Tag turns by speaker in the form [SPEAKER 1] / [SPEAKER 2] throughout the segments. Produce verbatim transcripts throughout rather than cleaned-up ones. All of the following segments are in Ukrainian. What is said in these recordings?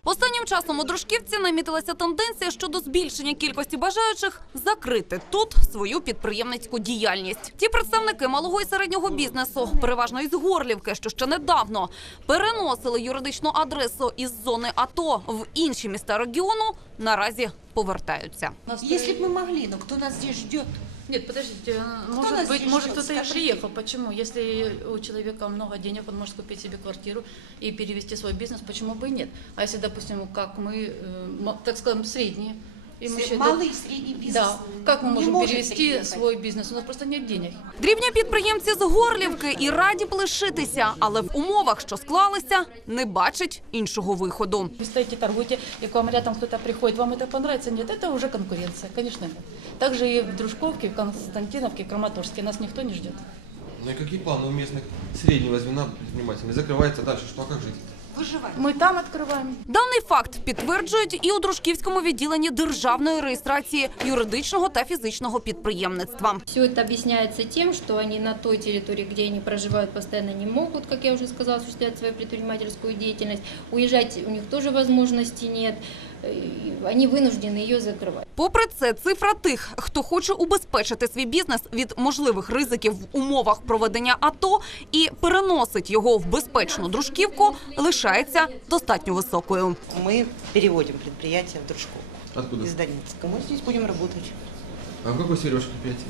[SPEAKER 1] Останнім часом у Дружківці намітилася тенденція щодо збільшення кількості бажаючих закрити тут свою підприємницьку діяльність. Ті представники малого і середнього бізнесу, переважно із Горлівки, що ще недавно переносили юридичну адресу із зони АТО в інші міста регіону, наразі повертаються.
[SPEAKER 2] Если бы мы могли, но кто нас здесь ждет?
[SPEAKER 3] Нет, подождите,
[SPEAKER 2] Кто
[SPEAKER 3] может
[SPEAKER 2] нас
[SPEAKER 3] быть,
[SPEAKER 2] здесь
[SPEAKER 3] может
[SPEAKER 2] ждет?
[SPEAKER 3] кто-то и
[SPEAKER 2] Скажите.
[SPEAKER 3] приехал. Почему? Если у человека много денег, он может купить себе квартиру и перевести свой бизнес, почему бы и нет? А если, допустим, как мы, э, м- так скажем, средние, имущие,
[SPEAKER 2] Малый и средний бизнес.
[SPEAKER 3] да, как мы
[SPEAKER 2] не
[SPEAKER 3] можем
[SPEAKER 2] может
[SPEAKER 3] перевести
[SPEAKER 2] приехать.
[SPEAKER 3] свой бизнес? У нас просто нет денег.
[SPEAKER 1] Дрібні підприємці з Горлівки і раді б лишитися, але в умовах, що склалися, не бачать іншого виходу.
[SPEAKER 3] Вы стоите, торгуете, и к вам рядом кто-то приходит, вам это понравится? Нет, это уже конкуренция, конечно, нет. Также и в Дружковке, в Константиновке, в Краматорске нас никто не ждет.
[SPEAKER 4] Ну и какие планы у местных среднего звена предпринимателей? Закрывается дальше, что, а как жить?
[SPEAKER 2] Выживать.
[SPEAKER 3] Мы там открываем.
[SPEAKER 1] Даний факт підтверджують і у Дружківському відділенні державної реєстрації юридичного та фізичного підприємництва.
[SPEAKER 5] Все это объясняется тем, что они на той территории, где они проживают, постоянно не могут, как я уже сказала, осуществлять свою предпринимательскую деятельность. Уезжать у них тоже возможности нет. И они вынуждены ее закрывать.
[SPEAKER 1] Попри це, цифра тих, хто хоче убезпечити свій бізнес від можливих ризиків в умовах проведення АТО і переносить його в безпечну Дружківку, лишається достатньо високою.
[SPEAKER 6] Мы переводим предприятие в Дружковку
[SPEAKER 4] Откуда?
[SPEAKER 6] из Донецка. Мы здесь будем работать.
[SPEAKER 4] А в какой сфере ваше предприятие?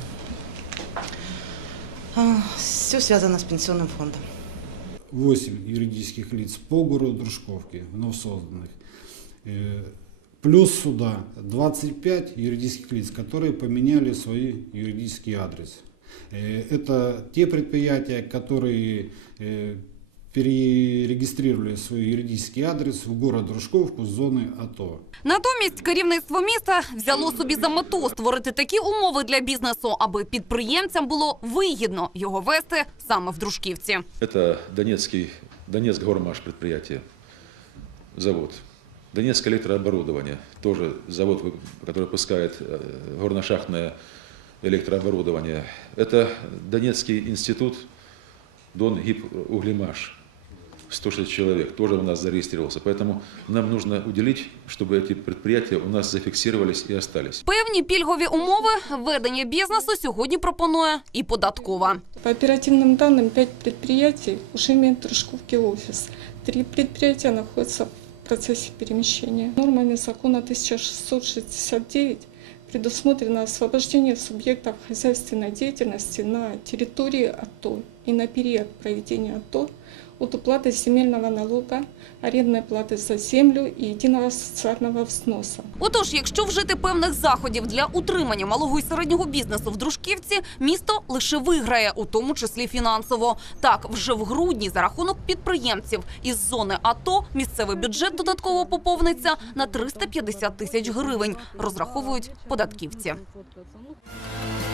[SPEAKER 6] Все связано с пенсионным фондом.
[SPEAKER 7] восемь юридических лиц по городу Дружковки, вновь созданных. Э, Плюс сюда двадцать пять юридических лиц, которые поменяли свой юридический адрес. Э, Это те предприятия, которые э, перерегистрировали свой юридический адрес в город Дружковку с зоны АТО.
[SPEAKER 1] Натомість керівництво міста взяло собі за мету створити такі умови для бізнесу, аби підприємцям було вигідно його вести саме в Дружківці.
[SPEAKER 8] Это Донецкий, Донецк Гормаш предприятие, завод. Донецкое электрооборудование, тоже завод, который выпускает э, горно-шахтное электрооборудование. Это Донецкий институт Донгип Углемаш, сто шестьдесят человек, тоже у нас зарегистрировался. Поэтому нам нужно уделить, чтобы эти предприятия у нас зафиксировались и остались.
[SPEAKER 1] Певні пільгові умови ведення бізнесу сьогодні пропонує і податкова.
[SPEAKER 9] По оперативным данным, пять предприятий уже имеют в Дружковке офис. Три предприятия находятся в процессе перемещения. Нормами закона тысяча шестьсот шестьдесят девять предусмотрено освобождение субъектов хозяйственной деятельности на территории АТО и на период проведения АТО от уплаты земельного налога, арендной платы за землю и единого социального взноса.
[SPEAKER 1] Отож, якщо вжити певних заходів для утримання малого і середнього бізнесу в Дружківці, місто лише виграє, у тому числі фінансово. Так, вже в грудні за рахунок підприємців із зони АТО місцевий бюджет додатково поповниться на триста п'ятдесят тисяч гривень, розраховують податківці.